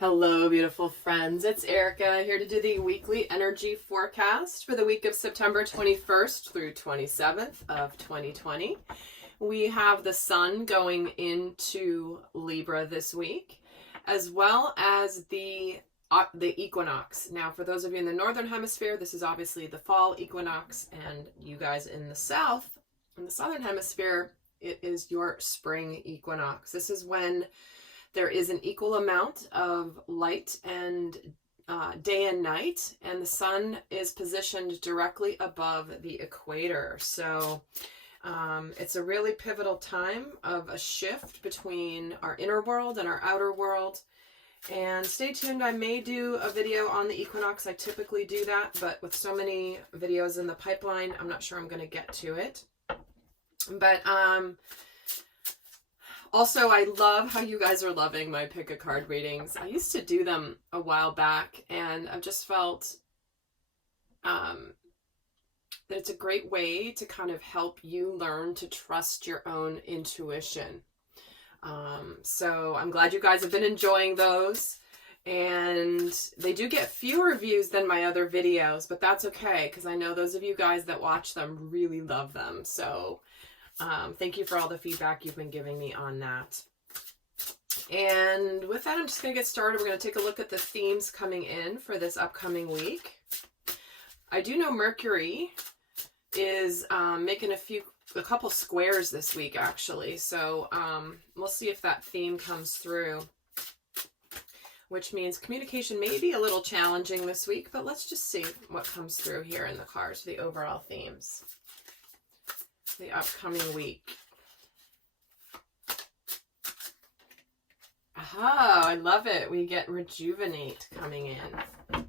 Hello, beautiful friends. It's Erika here to do the weekly energy forecast for the week of September 21st through 27th of 2020. We have the sun going into Libra this week, as well as the equinox. Now, for those of you in the northern hemisphere, this is obviously the fall equinox, and you guys in the south, in the southern hemisphere, it is your spring equinox. This is when there is an equal amount of light and day and night, and the sun is positioned directly above the equator. So it's a really pivotal time of a shift between our inner world and our outer world. And stay tuned, I may do a video on the equinox. I typically do that, but with so many videos in the pipeline, I'm not sure I'm going to get to it. But also, I love how you guys are loving my pick a card readings. I used to do them a while back, and I've just felt that it's a great way to kind of help you learn to trust your own intuition. So I'm glad you guys have been enjoying those, and they do get fewer views than my other videos, but that's okay, because I know those of you guys that watch them really love them. So thank you for all the feedback you've been giving me on that. And with that, I'm just going to get started. We're going to take a look at the themes coming in for this upcoming week. I do know Mercury is making a couple squares this week, actually. So we'll see if that theme comes through, which means communication may be a little challenging this week, but let's just see what comes through here in the cards, the overall themes. The upcoming week. Aha, I love it. We get rejuvenate coming in.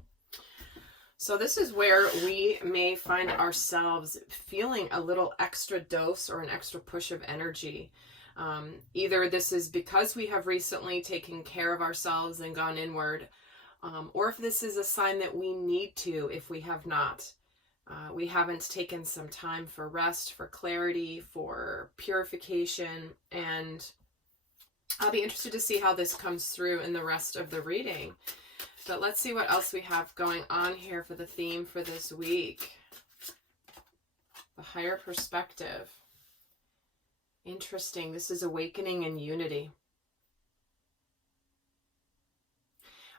So this is where we may find ourselves feeling a little extra dose or an extra push of energy. Either this is because we have recently taken care of ourselves and gone inward, or if this is a sign that we need to if we have not. We haven't taken some time for rest, for clarity, for purification, and I'll be interested to see how this comes through in the rest of the reading. But let's see what else we have going on here for the theme for this week. The higher perspective. Interesting. This is awakening and unity.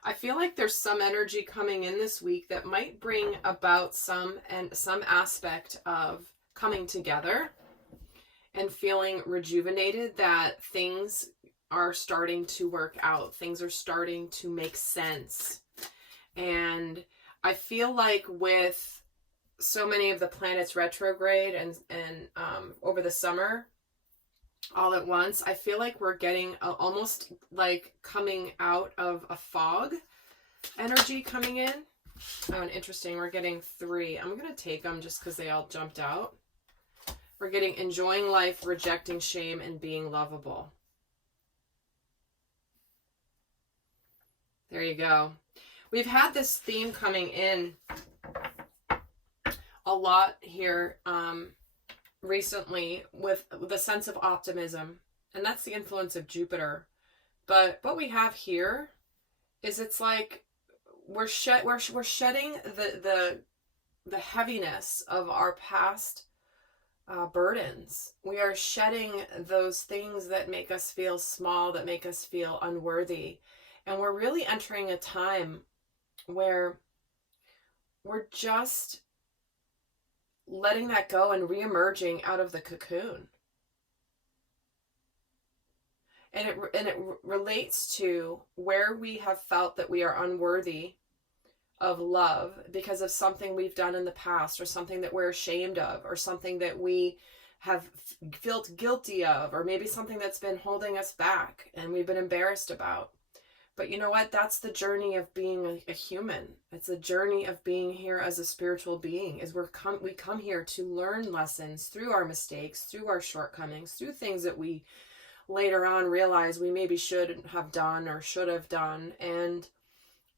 I feel like there's some energy coming in this week that might bring about some aspect of coming together and feeling rejuvenated, that things are starting to work out. Things are starting to make sense. And I feel like with so many of the planets retrograde and over the summer, all at once, I feel like we're getting almost like coming out of a fog energy coming in. Oh, and interesting, we're getting 3. I'm going to take them just because they all jumped out. We're getting enjoying life, rejecting shame, and being lovable. There you go. We've had this theme coming in a lot here recently with the sense of optimism, and that's the influence of Jupiter. But what we have here is it's like we're shedding the heaviness of our past burdens. We are shedding those things that make us feel small, that make us feel unworthy, and we're really entering a time where we're just letting that go and re-emerging out of the cocoon. And it relates to where we have felt that we are unworthy of love because of something we've done in the past, or something that we're ashamed of, or something that we have felt guilty of, or maybe something that's been holding us back and we've been embarrassed about. But you know what? That's the journey of being a human. It's a journey of being here as a spiritual being. Is we come here to learn lessons through our mistakes, through our shortcomings, through things that we later on realize we maybe shouldn't have done or should have done, and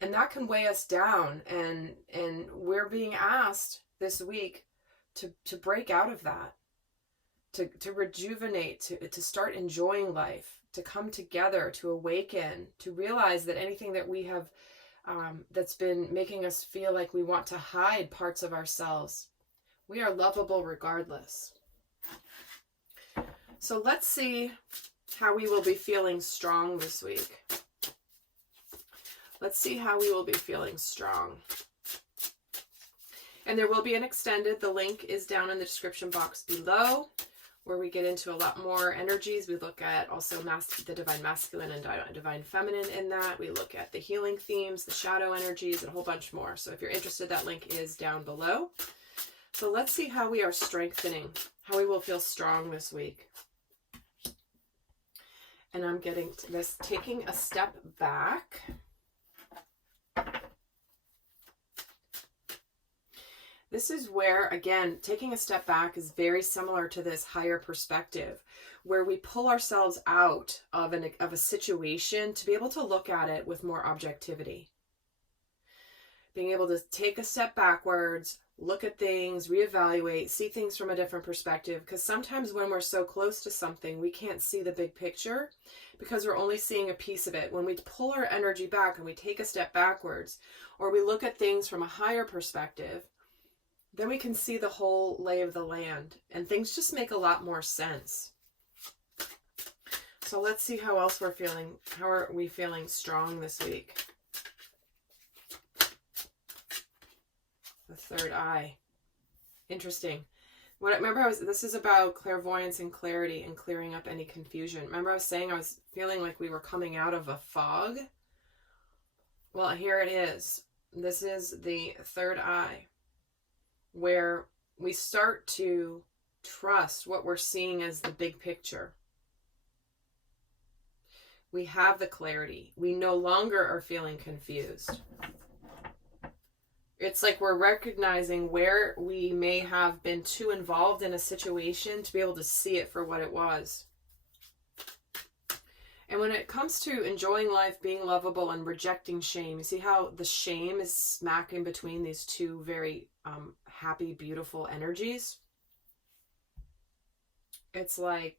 that can weigh us down. And we're being asked this week to break out of that, to rejuvenate, to start enjoying life, to come together, to awaken, to realize that anything that we have that's been making us feel like we want to hide parts of ourselves, we are lovable regardless. So let's see how we will be feeling strong this week. Let's see how we will be feeling strong. And there will be an extended. The link is down in the description box below, where we get into a lot more energies. We look at also the divine masculine and divine feminine in that. We look at the healing themes, the shadow energies, and a whole bunch more. So if you're interested, that link is down below. So let's see how we are strengthening, how we will feel strong this week. And I'm getting to this, taking a step back. This is where, again, taking a step back is very similar to this higher perspective, where we pull ourselves out of a situation to be able to look at it with more objectivity. Being able to take a step backwards, look at things, reevaluate, see things from a different perspective. Because sometimes when we're so close to something, we can't see the big picture because we're only seeing a piece of it. When we pull our energy back and we take a step backwards, or we look at things from a higher perspective, then we can see the whole lay of the land, and things just make a lot more sense. So let's see how else we're feeling. How are we feeling strong this week? The third eye. Interesting. This is about clairvoyance and clarity and clearing up any confusion. Remember I was saying I was feeling like we were coming out of a fog? Well, here it is. This is the third eye, where we start to trust what we're seeing as the big picture. We have the clarity. We no longer are feeling confused. It's like we're recognizing where we may have been too involved in a situation to be able to see it for what it was. And when it comes to enjoying life, being lovable, and rejecting shame, you see how the shame is smack in between these two very happy, beautiful energies? It's like,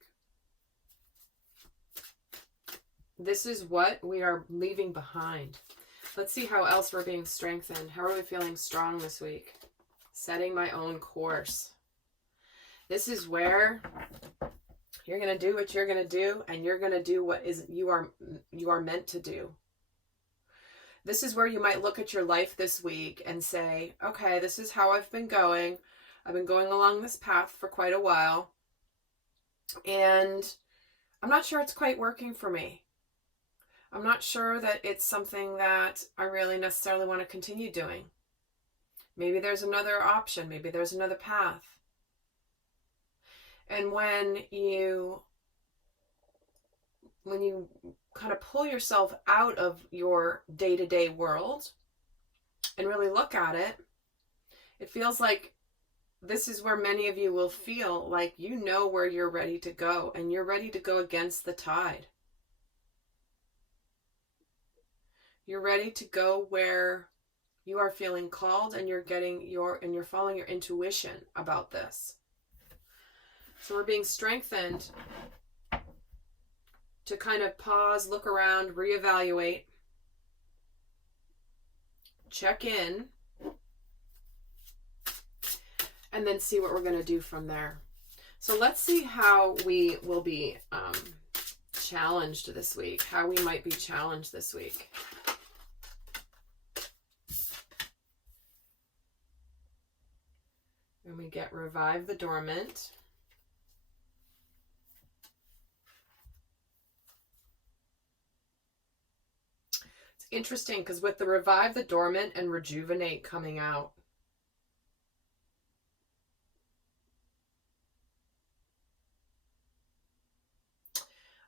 this is what we are leaving behind. Let's see how else we're being strengthened. How are we feeling strong this week? Setting my own course. This is where you're going to do what you're going to do, and you're going to do what you are meant to do. This is where you might look at your life this week and say, okay, this is how I've been going. I've been going along this path for quite a while, and I'm not sure it's quite working for me. I'm not sure that it's something that I really necessarily want to continue doing. Maybe there's another option. Maybe there's another path. And when you kind of pull yourself out of your day-to-day world and really look at it, it feels like this is where many of you will feel like you know where you're ready to go, and you're ready to go against the tide. You're ready to go where you are feeling called, and you're following your intuition about this. So we're being strengthened to kind of pause, look around, reevaluate, check in, and then see what we're going to do from there. So let's see how we will be challenged this week, how we might be challenged this week. And we get Revive the Dormant. It's interesting because with the Revive the Dormant and Rejuvenate coming out,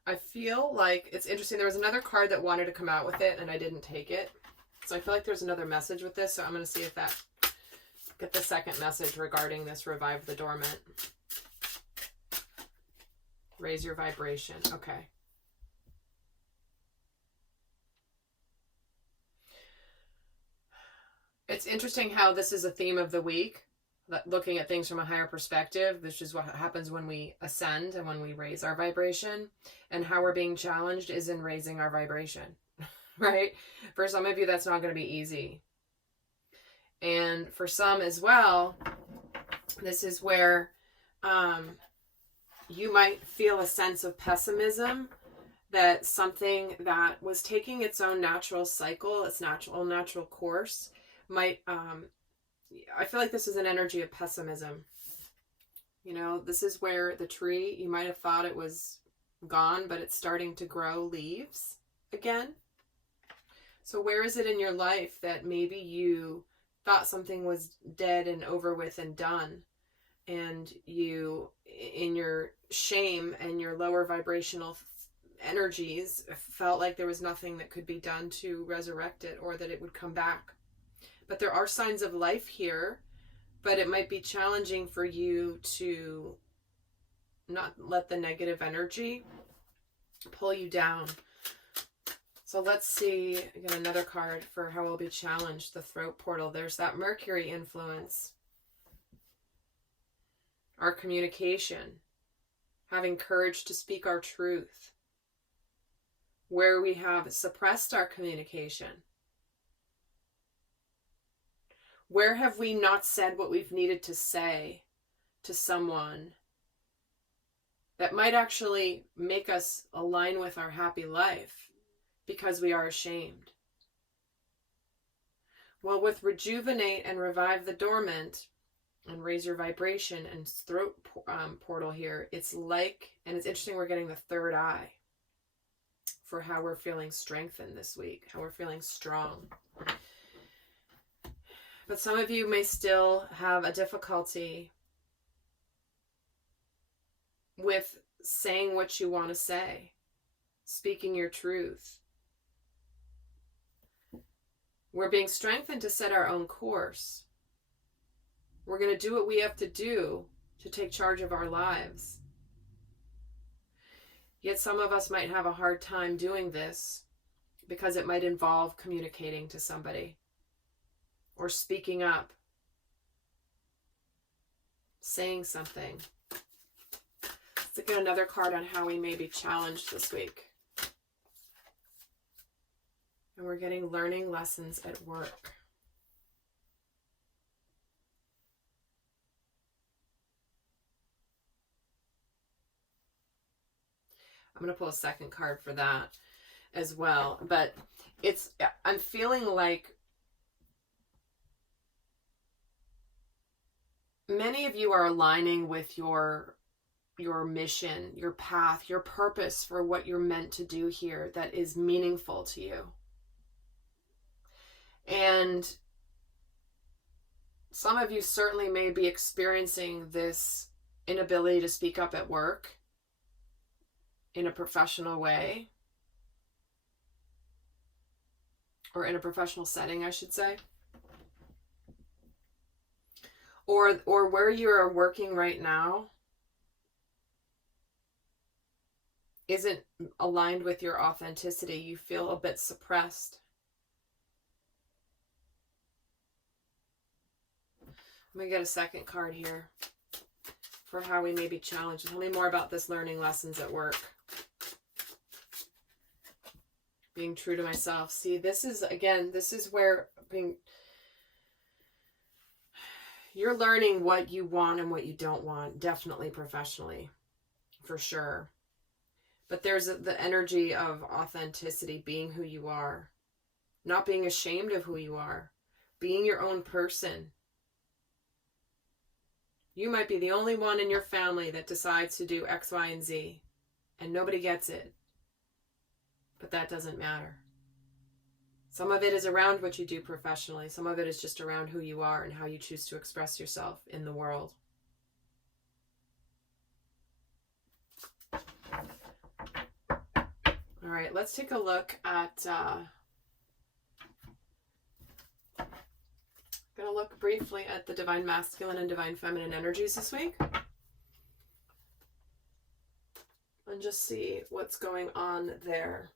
I feel like it's interesting. There was another card that wanted to come out with it and I didn't take it. So I feel like there's another message with this. So I'm going to see if that, get the second message regarding this Revive the Dormant. Raise your vibration. Okay. It's interesting how this is a theme of the week. looking at things from a higher perspective, which is what happens when we ascend and when we raise our vibration. And how we're being challenged is in raising our vibration, right? For some of you, that's not going to be easy. And for some as well, this is where you might feel a sense of pessimism that something that was taking its own natural cycle, its natural course, might, I feel like this is an energy of pessimism. You know, this is where the tree, you might have thought it was gone, but it's starting to grow leaves again. So where is it in your life that maybe you thought something was dead and over with and done, and you, in your shame and your lower vibrational energies, felt like there was nothing that could be done to resurrect it or that it would come back? But there are signs of life here, but it might be challenging for you to not let the negative energy pull you down. So let's see, get another card for how we'll be challenged, the throat portal. There's that Mercury influence. Our communication, having courage to speak our truth. Where we have suppressed our communication. Where have we not said what we've needed to say to someone that might actually make us align with our happy life because we are ashamed? Well, with rejuvenate and revive the dormant and raise your vibration and throat portal here, it's like, and it's interesting, we're getting the third eye for how we're feeling strengthened this week, how we're feeling strong. But some of you may still have a difficulty with saying what you want to say, speaking your truth. We're being strengthened to set our own course. We're going to do what we have to do to take charge of our lives. Yet some of us might have a hard time doing this because it might involve communicating to somebody or speaking up, saying something. Let's get another card on how we may be challenged this week. And we're getting learning lessons at work. I'm going to pull a second card for that as well. But I'm feeling like many of you are aligning with your mission, your path, your purpose for what you're meant to do here that is meaningful to you. And some of you certainly may be experiencing this inability to speak up at work in a professional way, or in a professional setting, I should say. Or where you are working right now isn't aligned with your authenticity. You feel a bit suppressed. Let me get a second card here for how we may be challenged. Tell me more about this learning lessons at work. Being true to myself. See, this is where you're learning what you want and what you don't want, definitely professionally, for sure. But there's the energy of authenticity, being who you are, not being ashamed of who you are, being your own person. You might be the only one in your family that decides to do X, Y, and Z, and nobody gets it. But that doesn't matter. Some of it is around what you do professionally. Some of it is just around who you are and how you choose to express yourself in the world. All right, let's take a look at... going to look briefly at the divine masculine and divine feminine energies this week. And just see what's going on there.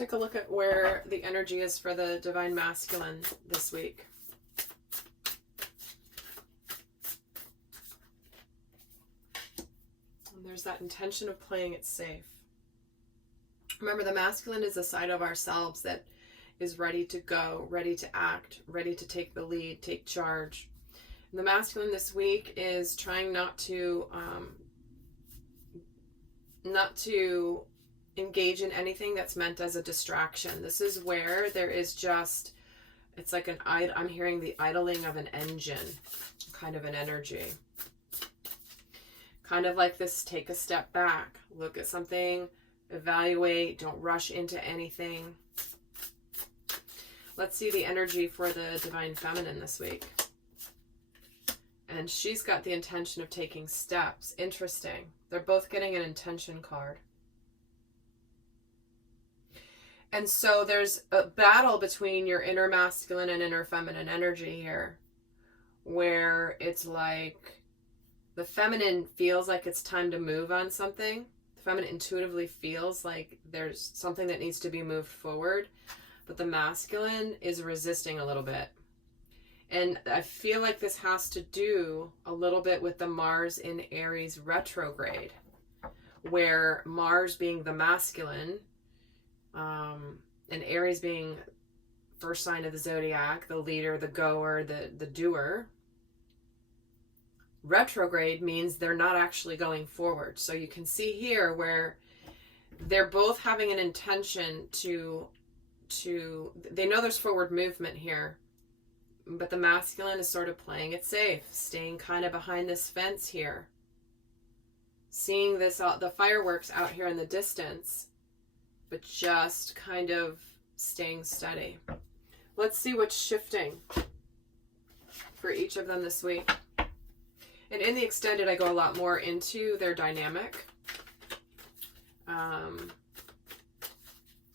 take a look at where the energy is for the Divine Masculine this week. And there's that intention of playing it safe. Remember, the masculine is a side of ourselves that is ready to go, ready to act, ready to take the lead, take charge. And the masculine this week is trying not to engage in anything that's meant as a distraction. This is where there is just, it's like I'm hearing the idling of an engine, kind of an energy. Kind of like this, take a step back, look at something, evaluate, don't rush into anything. Let's see the energy for the Divine Feminine this week. And she's got the intention of taking steps. Interesting. They're both getting an intention card. And so there's a battle between your inner masculine and inner feminine energy here, where it's like the feminine feels like it's time to move on something. The feminine intuitively feels like there's something that needs to be moved forward, but the masculine is resisting a little bit. And I feel like this has to do a little bit with the Mars in Aries retrograde, where Mars being the masculine, and Aries being first sign of the zodiac, the leader, the goer, the doer. Retrograde means they're not actually going forward. So you can see here where they're both having an intention to they know there's forward movement here, but the masculine is sort of playing it safe, staying kind of behind this fence here, seeing this, the fireworks out here in the distance, but just kind of staying steady. Let's see what's shifting for each of them this week. And in the extended, I go a lot more into their dynamic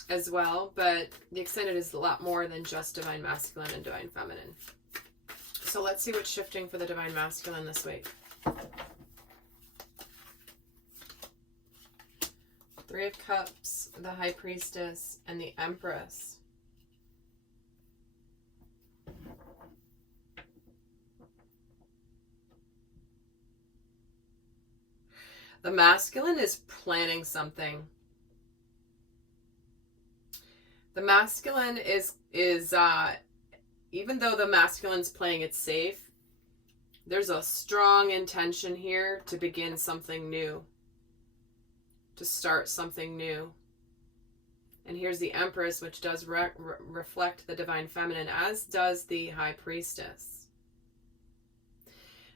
as well, but the extended is a lot more than just Divine Masculine and Divine Feminine. So let's see what's shifting for the Divine Masculine this week. Three of Cups, the High Priestess, and the Empress. The masculine is planning something. The masculine is even though the masculine's playing it safe, there's a strong intention here to begin something new, to start something new. And here's the Empress, which does reflect the Divine Feminine, as does the High Priestess.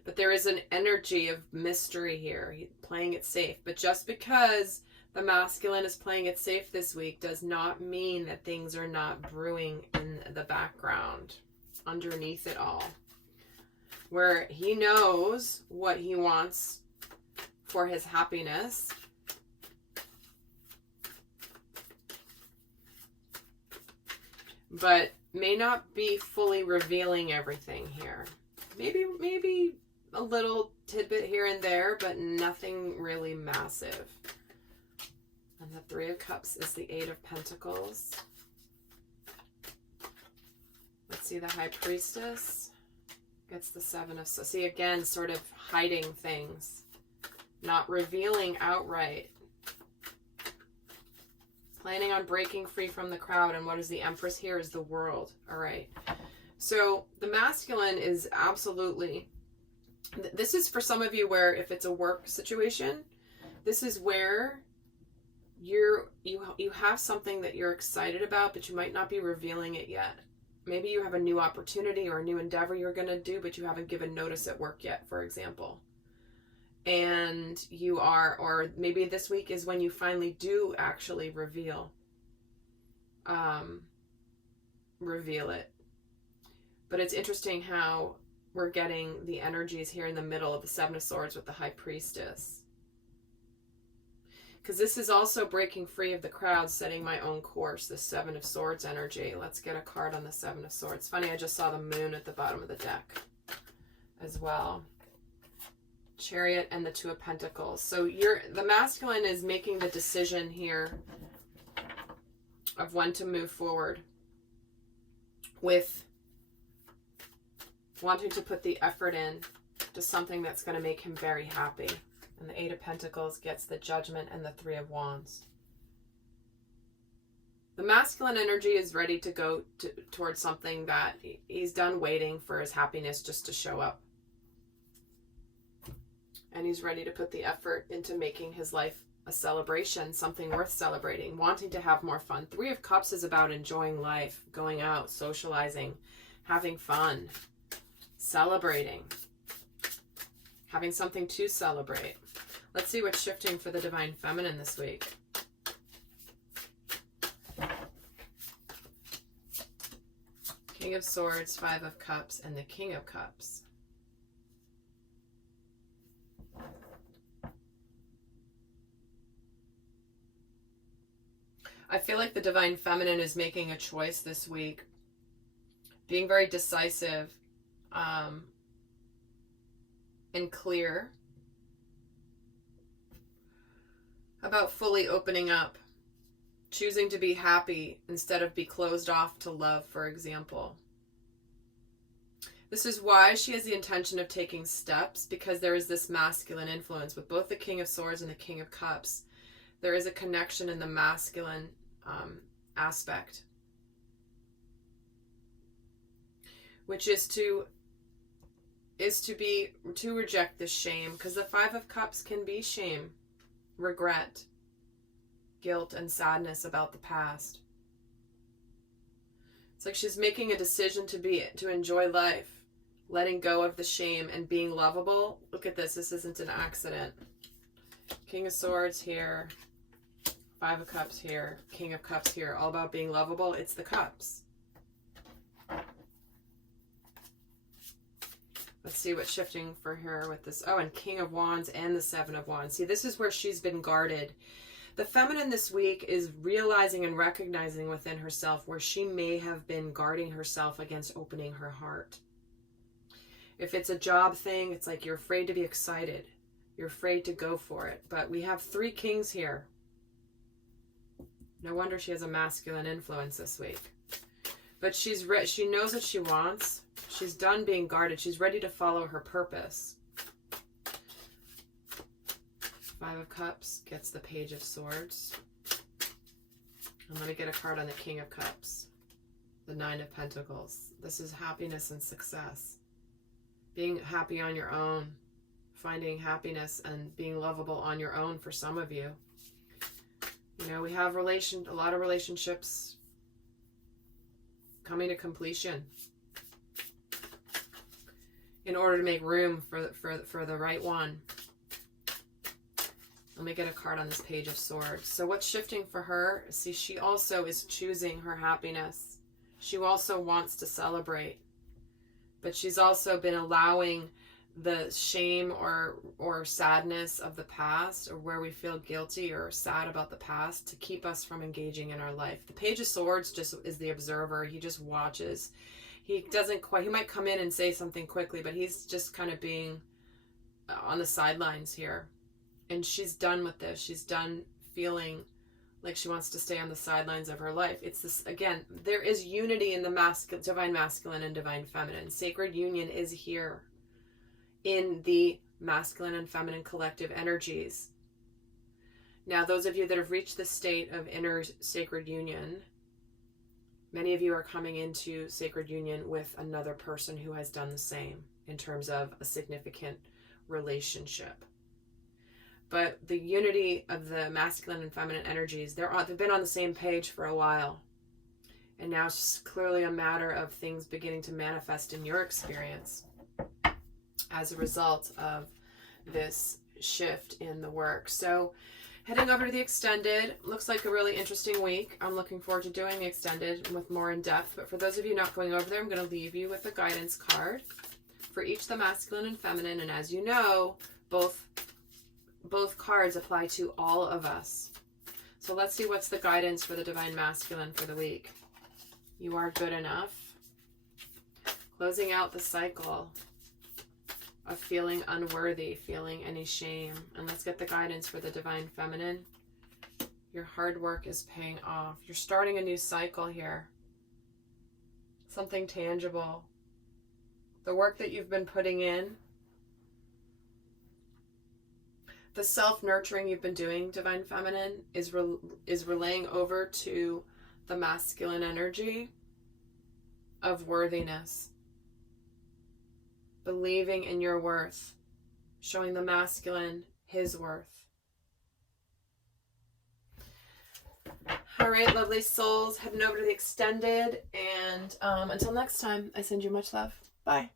But there is an energy of mystery here, playing it safe. But just because the masculine is playing it safe this week does not mean that things are not brewing in the background, underneath it all, where he knows what he wants for his happiness. But may not be fully revealing everything here. Maybe a little tidbit here and there, but nothing really massive. And the Three of Cups is the Eight of Pentacles. Let's see, the High Priestess gets the Seven of Swords. See, again, sort of hiding things, not revealing outright. Planning on breaking free from the crowd. And what is the Empress here is the world. All right. So the masculine is absolutely, this is for some of you where if it's a work situation, this is where you have something that you're excited about, but you might not be revealing it yet. Maybe you have a new opportunity or a new endeavor you're going to do, but you haven't given notice at work yet, for example. And you are, or maybe this week is when you finally do actually reveal it. But it's interesting how we're getting the energies here in the middle of the Seven of Swords with the High Priestess. Because this is also breaking free of the crowd, setting my own course, the Seven of Swords energy. Let's get a card on the Seven of Swords. Funny, I just saw the moon at the bottom of the deck as well. Chariot and the Two of Pentacles. So the masculine is making the decision here of when to move forward with wanting to put the effort in to something that's going to make him very happy. And the Eight of Pentacles gets the Judgment and the Three of Wands. The masculine energy is ready to go towards something that he's done waiting for his happiness just to show up. And he's ready to put the effort into making his life a celebration, something worth celebrating, wanting to have more fun. Three of Cups is about enjoying life, going out, socializing, having fun, celebrating, having something to celebrate. Let's see what's shifting for the Divine Feminine this week. King of Swords, Five of Cups, and the King of Cups. I feel like the Divine Feminine is making a choice this week, being very decisive and clear about fully opening up, choosing to be happy instead of be closed off to love, for example. This is why she has the intention of taking steps, because there is this masculine influence with both the King of Swords and the King of Cups. There is a connection in the masculine aspect, which is to reject the shame, because the Five of Cups can be shame, regret, guilt, and sadness about the past. It's like she's making a decision to enjoy life, letting go of the shame and being lovable. Look at this. This isn't an accident. King of Swords here, Five of Cups here, King of Cups here, all about being lovable. It's the cups. Let's see what's shifting for her with this. Oh, and King of Wands and the Seven of Wands. See, this is where she's been guarded. The feminine this week is realizing and recognizing within herself where she may have been guarding herself against opening her heart. If it's a job thing, it's like you're afraid to be excited. You're afraid to go for it. But we have three kings here. No wonder she has a masculine influence this week. But she knows what she wants. She's done being guarded. She's ready to follow her purpose. Five of Cups gets the Page of Swords. And let me get a card on the King of Cups. The Nine of Pentacles. This is happiness and success. Being happy on your own. Finding happiness and being lovable on your own for some of you. You know, we have a lot of relationships coming to completion in order to make room for the right one. Let me get a card on this Page of Swords. So what's shifting for her? See, she also is choosing her happiness. She also wants to celebrate. But she's also been allowing the shame or sadness of the past, or where we feel guilty or sad about the past, to keep us from engaging in our life. The Page of Swords just is the observer. He just watches. He might come in and say something quickly, but he's just kind of being on the sidelines here. And she's done with this. She's done feeling like she wants to stay on the sidelines of her life. It's this, again, there is unity in the divine masculine and divine feminine. Sacred union is here in the masculine and feminine collective energies. Now, those of you that have reached the state of inner sacred union, many of you are coming into sacred union with another person who has done the same in terms of a significant relationship. But the unity of the masculine and feminine energies, they've been on the same page for a while. And now it's just clearly a matter of things beginning to manifest in your experience as a result of this shift in the work. So heading over to the extended, looks like a really interesting week. I'm looking forward to doing the extended with more in depth. But for those of you not going over there, I'm going to leave you with a guidance card for each the masculine and feminine. And as you know, both cards apply to all of us. So let's see what's the guidance for the divine masculine for the week. You are good enough. Closing out the cycle of feeling unworthy, feeling any shame. And let's get the guidance for the divine feminine. Your hard work is paying off. You're starting a new cycle here. Something tangible. The work that you've been putting in, the self-nurturing you've been doing, Divine Feminine, is relaying over to the masculine energy of worthiness. Believing in your worth. Showing the masculine his worth. All right, lovely souls, heading over to the extended, and until next time, I send you much love. Bye.